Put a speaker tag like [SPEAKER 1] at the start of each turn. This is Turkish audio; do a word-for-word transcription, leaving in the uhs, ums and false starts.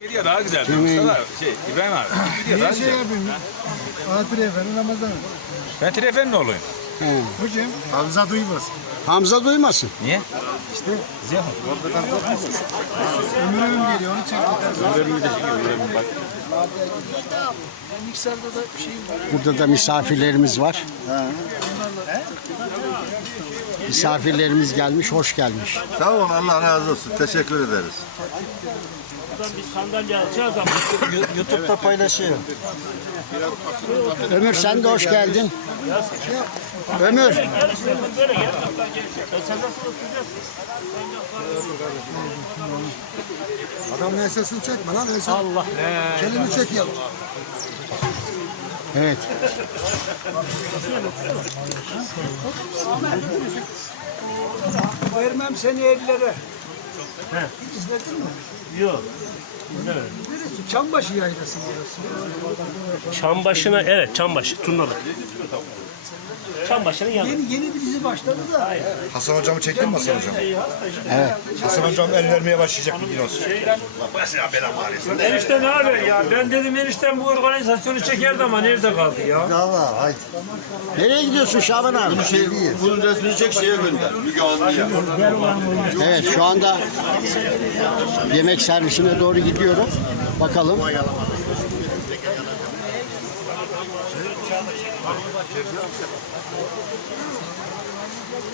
[SPEAKER 1] Video daha güzel. Mustafa şey İbrahim abi. Video daha
[SPEAKER 2] Niye şey
[SPEAKER 1] güzel.
[SPEAKER 2] yapayım? Adil Efendi Ramazan.
[SPEAKER 1] Ben Trefen'in oğluyum.
[SPEAKER 3] He.
[SPEAKER 2] Hocam Hamza duymaz.
[SPEAKER 3] Hamza duymasın.
[SPEAKER 1] Niye?
[SPEAKER 2] İşte Ömür Ömür geliyor onu çekti. Mikser'de de bir şey var.
[SPEAKER 3] Burada da misafirlerimiz var. Misafirlerimiz gelmiş, hoş gelmiş.
[SPEAKER 4] Sağ olun, Allah razı olsun. Teşekkür ederiz.
[SPEAKER 3] YouTube'da paylaşıyor. Ömür sen de hoş geldin. Ömür.
[SPEAKER 2] Adamın ensesini çekme lan ense. Allah. Kelini çek ya.
[SPEAKER 3] Evet.
[SPEAKER 2] Vermem seni ellere. İzledin mi?
[SPEAKER 5] Yok.
[SPEAKER 2] Neresi? Çambaşı yaylası burası.
[SPEAKER 5] Çambaşı'na evet Çambaşı Turnalı. Çambaşı'nın yanı.
[SPEAKER 2] Yeni yeni bir dizi başladı da.
[SPEAKER 4] Hasan hocamı çektin mi Hasan hocam?
[SPEAKER 3] Evet.
[SPEAKER 4] Hasan hocam el vermeye başlayacak bir gün olsun.
[SPEAKER 6] Enişte ne haber ya? Ben dedim enişten bu organizasyonu çekerdi ama nerede kaldı ya?
[SPEAKER 4] Valla haydi.
[SPEAKER 3] Nereye gidiyorsun Şaban abi?
[SPEAKER 4] Şey, bunun resmini çek şeye gönder. Müge Anlı'ya.
[SPEAKER 3] Evet, şu anda yemek servisine doğru gidiyorum. Bakalım.